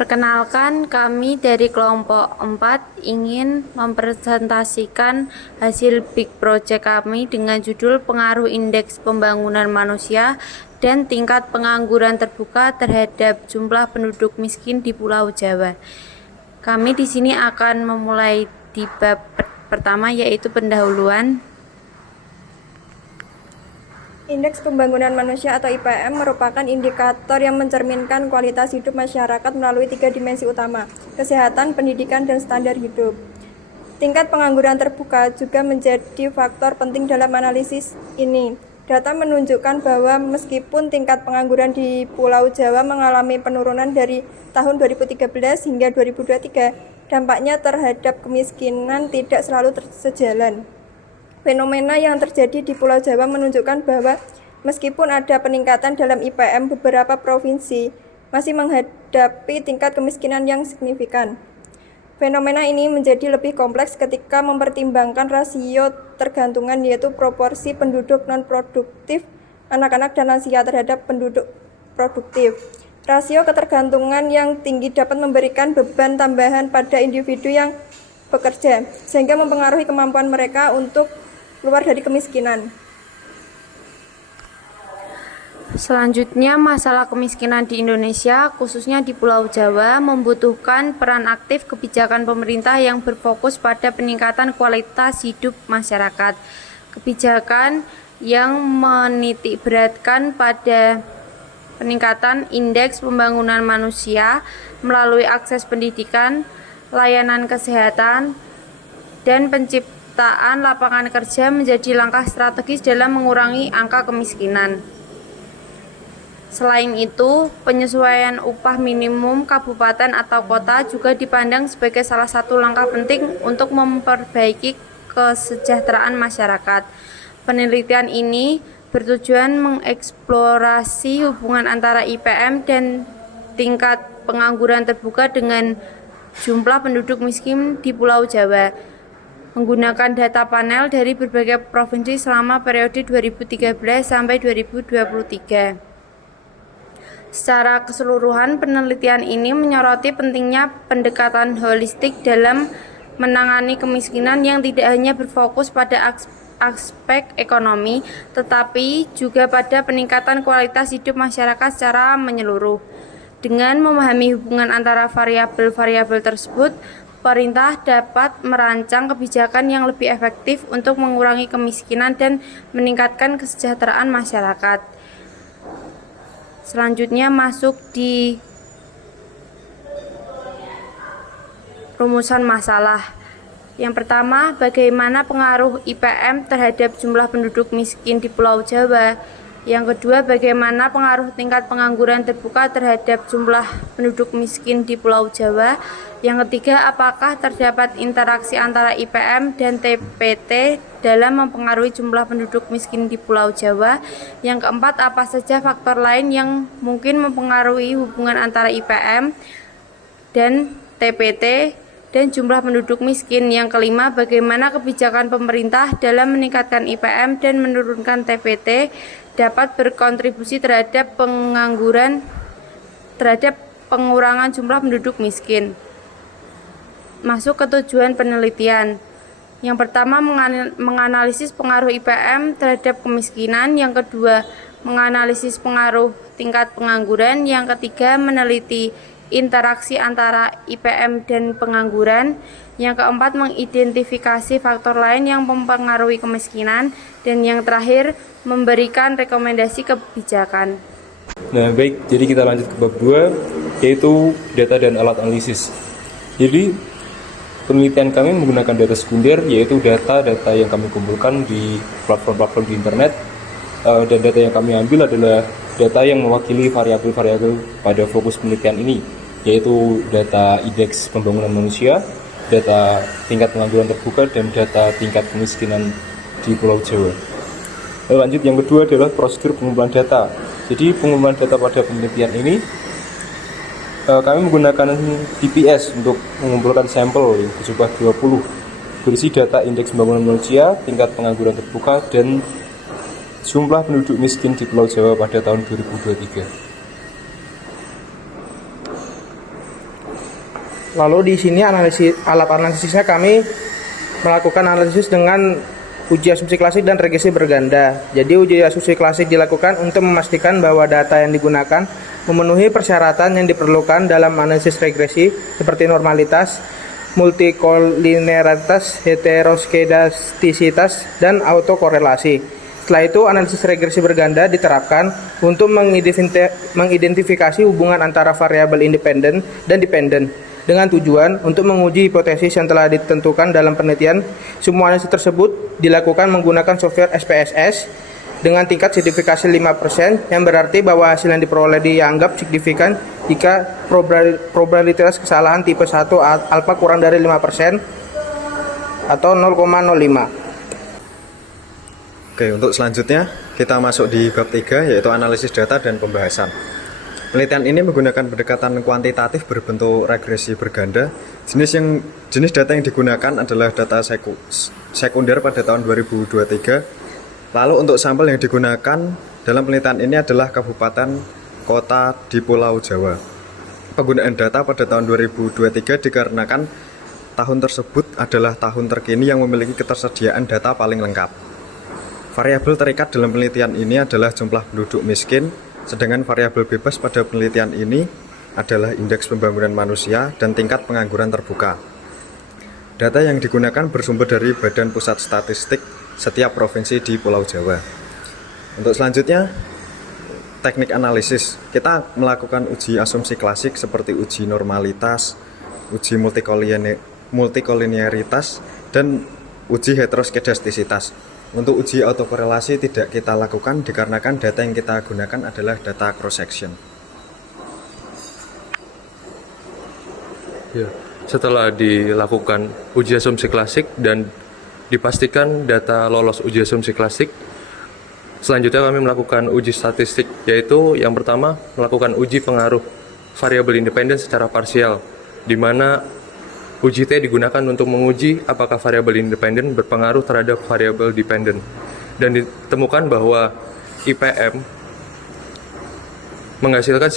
Perkenalkan, kami dari kelompok 4 ingin mempresentasikan hasil big project kami dengan judul Pengaruh Indeks Pembangunan Manusia dan Tingkat Pengangguran Terbuka terhadap Jumlah Penduduk Miskin di Pulau Jawa. Kami di sini akan memulai di bab pertama, yaitu pendahuluan. Indeks Pembangunan Manusia atau IPM merupakan indikator yang mencerminkan kualitas hidup masyarakat melalui 3 dimensi utama: kesehatan, pendidikan, dan standar hidup. Tingkat pengangguran terbuka juga menjadi faktor penting dalam analisis ini. Data menunjukkan bahwa meskipun tingkat pengangguran di Pulau Jawa mengalami penurunan dari tahun 2013 hingga 2023, dampaknya terhadap kemiskinan tidak selalu sejalan. Fenomena yang terjadi di Pulau Jawa menunjukkan bahwa meskipun ada peningkatan dalam IPM, beberapa provinsi masih menghadapi tingkat kemiskinan yang signifikan. Fenomena ini menjadi lebih kompleks ketika mempertimbangkan rasio tergantungan, yaitu proporsi penduduk non-produktif, anak-anak, dan lansia terhadap penduduk produktif. Rasio ketergantungan yang tinggi dapat memberikan beban tambahan pada individu yang bekerja, sehingga mempengaruhi kemampuan mereka untuk keluar dari kemiskinan. Selanjutnya, masalah kemiskinan di Indonesia, khususnya di Pulau Jawa, membutuhkan peran aktif kebijakan pemerintah yang berfokus pada peningkatan kualitas hidup masyarakat. Kebijakan yang menitikberatkan pada peningkatan indeks pembangunan manusia melalui akses pendidikan, layanan kesehatan, dan penciptaan lapangan kerja menjadi langkah strategis dalam mengurangi angka kemiskinan. Selain itu, penyesuaian upah minimum kabupaten atau kota juga dipandang sebagai salah satu langkah penting untuk memperbaiki kesejahteraan masyarakat. Penelitian ini bertujuan mengeksplorasi hubungan antara IPM dan tingkat pengangguran terbuka dengan jumlah penduduk miskin di Pulau Jawa, menggunakan data panel dari berbagai provinsi selama periode 2013 sampai 2023. Secara keseluruhan, penelitian ini menyoroti pentingnya pendekatan holistik dalam menangani kemiskinan yang tidak hanya berfokus pada aspek ekonomi, tetapi juga pada peningkatan kualitas hidup masyarakat secara menyeluruh. Dengan memahami hubungan antara variabel-variabel tersebut, pemerintah dapat merancang kebijakan yang lebih efektif untuk mengurangi kemiskinan dan meningkatkan kesejahteraan masyarakat. Selanjutnya masuk di rumusan masalah. Yang pertama, bagaimana pengaruh IPM terhadap jumlah penduduk miskin di Pulau Jawa? Yang kedua, bagaimana pengaruh tingkat pengangguran terbuka terhadap jumlah penduduk miskin di Pulau Jawa? Yang ketiga, apakah terdapat interaksi antara IPM dan TPT dalam mempengaruhi jumlah penduduk miskin di Pulau Jawa? Yang keempat, apa saja faktor lain yang mungkin mempengaruhi hubungan antara IPM dan TPT dan jumlah penduduk miskin? Yang kelima, bagaimana kebijakan pemerintah dalam meningkatkan IPM dan menurunkan TPT dapat berkontribusi terhadap pengurangan jumlah penduduk miskin? Masuk ke tujuan penelitian. Yang pertama, menganalisis pengaruh IPM terhadap kemiskinan. Yang kedua, menganalisis pengaruh tingkat pengangguran. Yang ketiga, meneliti interaksi antara IPM dan pengangguran. Yang keempat, mengidentifikasi faktor lain yang mempengaruhi kemiskinan. Dan yang terakhir, memberikan rekomendasi kebijakan. Nah, baik, jadi kita lanjut ke bab 2, yaitu data dan alat analisis. Jadi penelitian kami menggunakan data sekunder, yaitu data-data yang kami kumpulkan di platform-platform di internet, dan data yang kami ambil adalah data yang mewakili variabel-variabel pada fokus penelitian ini, yaitu data indeks pembangunan manusia, data tingkat pengangguran terbuka, dan data tingkat kemiskinan di Pulau Jawa. Lanjut, yang kedua adalah prosedur pengumpulan data. Jadi pengumpulan data pada penelitian ini kami menggunakan DPS untuk mengumpulkan sampel berjumlah 20 berisi data indeks pembangunan manusia, tingkat pengangguran terbuka, dan jumlah penduduk miskin di Pulau Jawa pada tahun 2023. Lalu di sini alat analisisnya kami melakukan analisis dengan uji asumsi klasik dan regresi berganda. Jadi uji asumsi klasik dilakukan untuk memastikan bahwa data yang digunakan memenuhi persyaratan yang diperlukan dalam analisis regresi seperti normalitas, multikolinearitas, heteroskedastisitas, dan autokorelasi. Setelah itu, analisis regresi berganda diterapkan untuk mengidentifikasi hubungan antara variabel independen dan dependen dengan tujuan untuk menguji hipotesis yang telah ditentukan dalam penelitian. Semua analisis tersebut dilakukan menggunakan software SPSS dengan tingkat signifikasi 5%, yang berarti bahwa hasil yang diperoleh dianggap signifikan jika probabilitas kesalahan tipe 1 alfa kurang dari 5% atau 0,05. Oke, untuk selanjutnya kita masuk di bab 3, yaitu analisis data dan pembahasan. Penelitian ini menggunakan pendekatan kuantitatif berbentuk regresi berganda. Jenis data yang digunakan adalah data sekunder pada tahun 2023. Lalu untuk sampel yang digunakan dalam penelitian ini adalah kabupaten kota di Pulau Jawa. Penggunaan data pada tahun 2023 dikarenakan tahun tersebut adalah tahun terkini yang memiliki ketersediaan data paling lengkap. Variabel terikat dalam penelitian ini adalah jumlah penduduk miskin, sedangkan variabel bebas pada penelitian ini adalah indeks pembangunan manusia dan tingkat pengangguran terbuka. Data yang digunakan bersumber dari Badan Pusat Statistik setiap provinsi di Pulau Jawa. Untuk selanjutnya, teknik analisis. Kita melakukan uji asumsi klasik seperti uji normalitas, uji multikolinearitas, dan uji heteroskedastisitas. Untuk uji autokorelasi tidak kita lakukan dikarenakan data yang kita gunakan adalah data cross section. Ya, setelah dilakukan uji asumsi klasik dan dipastikan data lolos uji asumsi klasik, selanjutnya kami melakukan uji statistik, yaitu yang pertama melakukan uji pengaruh variabel independen secara parsial, di mana uji T digunakan untuk menguji apakah variabel independen berpengaruh terhadap variabel dependen. Dan ditemukan bahwa IPM menghasilkan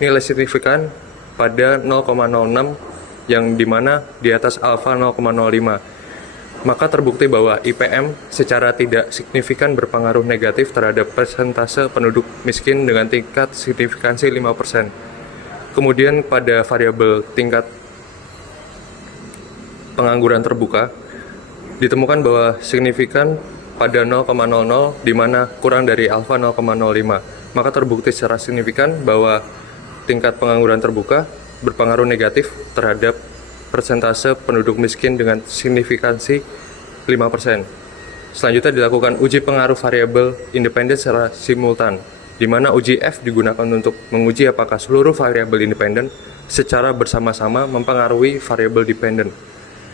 nilai signifikan pada 0,06 yang dimana di atas alfa 0,05. Maka terbukti bahwa IPM secara tidak signifikan berpengaruh negatif terhadap persentase penduduk miskin dengan tingkat signifikansi 5%. Kemudian pada variabel tingkat pengangguran terbuka ditemukan bahwa signifikan pada 0,00 di mana kurang dari alfa 0,05. Maka terbukti secara signifikan bahwa tingkat pengangguran terbuka berpengaruh negatif terhadap persentase penduduk miskin dengan signifikansi 5%. Selanjutnya dilakukan uji pengaruh variabel independen secara simultan, di mana uji F digunakan untuk menguji apakah seluruh variabel independen secara bersama-sama mempengaruhi variabel dependen.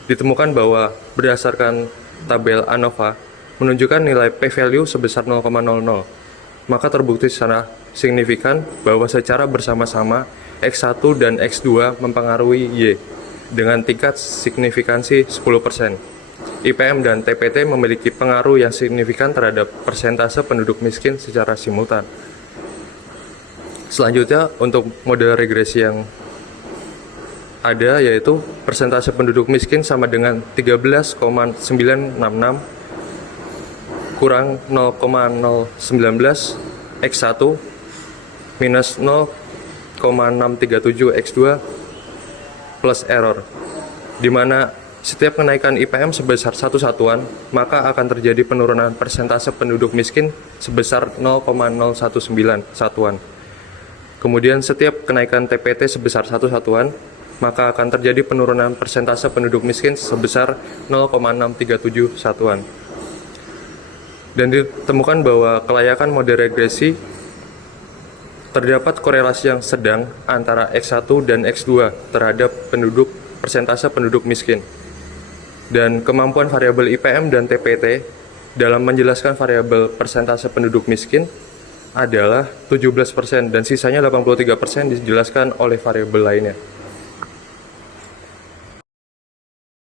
Ditemukan bahwa berdasarkan tabel ANOVA menunjukkan nilai p-value sebesar 0,00. Maka terbukti secara signifikan bahwa secara bersama-sama X1 dan X2 mempengaruhi Y dengan tingkat signifikansi 10%. IPM dan TPT memiliki pengaruh yang signifikan terhadap persentase penduduk miskin secara simultan. Selanjutnya untuk model regresi yang ada yaitu persentase penduduk miskin sama dengan 13,966 kurang 0,019 X1 minus 0,637 X2 plus error, di mana setiap kenaikan IPM sebesar 1 satuan, maka akan terjadi penurunan persentase penduduk miskin sebesar 0,019 satuan. Kemudian setiap kenaikan TPT sebesar 1 satuan, maka akan terjadi penurunan persentase penduduk miskin sebesar 0,637 satuan. Dan ditemukan bahwa kelayakan model regresi terdapat korelasi yang sedang antara X1 dan X2 terhadap persentase penduduk miskin. Dan kemampuan variabel IPM dan TPT dalam menjelaskan variabel persentase penduduk miskin adalah 17% dan sisanya 83% dijelaskan oleh variabel lainnya.